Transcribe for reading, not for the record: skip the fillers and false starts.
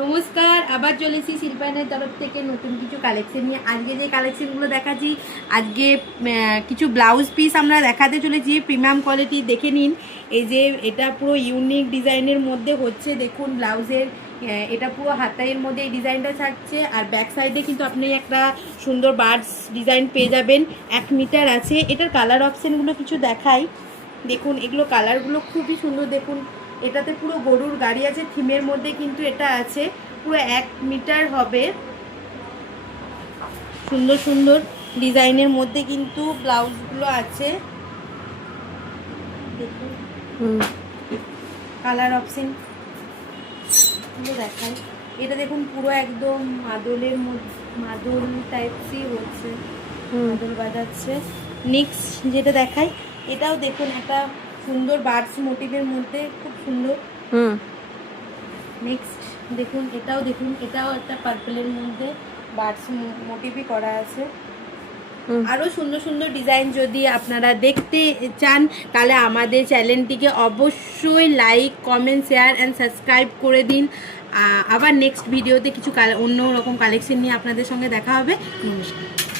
নমস্কার, আবার চলেছি শিল্পায়নের তরফ থেকে নতুন কিছু কালেকশন নিয়ে। আজকে যে কালেকশনগুলো দেখাচ্ছি, আজকে কিছু ব্লাউজ পিস আমরা দেখাতে চলেছি প্রিমিয়াম কোয়ালিটি। দেখে নিন, এই যে এটা পুরো ইউনিক ডিজাইনের মধ্যে হচ্ছে। দেখুন ব্লাউজের এটা পুরো হাতাইয়ের মধ্যে এই ডিজাইনটা থাকছে, আর ব্যাক সাইডে কিন্তু আপনি একটা সুন্দর বার্ডস ডিজাইন পেয়ে যাবেন। 1 মিটার আছে। এটার কালার অপশানগুলো কিছু দেখাই। দেখুন এগুলো কালারগুলো খুবই সুন্দর। দেখুন এটাতে পুরো গরুর গাড়ি আছে, থিমের মধ্যে কিন্তু এটা আছে। পুরো 1 মিটার হবে, সুন্দর সুন্দর ডিজাইনের মধ্যে কিন্তু ব্লাউজগুলো আছে। দেখুন কালার অপশন গুলো দেখাই। এটা দেখুন পুরো একদম মাদলের মধ্যে, মাদল টাইপসই হচ্ছে, মাদল বাজাচ্ছে। নেক্সট যেটা দেখাই, এটাও দেখুন একটা সুন্দর বার্ডস মোটিভের মধ্যে, খুব সুন্দর। নেক্সট দেখুন, এটাও একটা পার্পলের মধ্যে বার্ডস মোটিভই করা আছে। আরও সুন্দর সুন্দর ডিজাইন যদি আপনারা দেখতে চান, তাহলে আমাদের চ্যানেলটিকে অবশ্যই like, comment, share and subscribe করে দিন। আবার নেক্সট ভিডিওতে কিছু অন্য রকম কালেকশন নিয়ে আপনাদের সঙ্গে দেখা হবে। নমস্কার।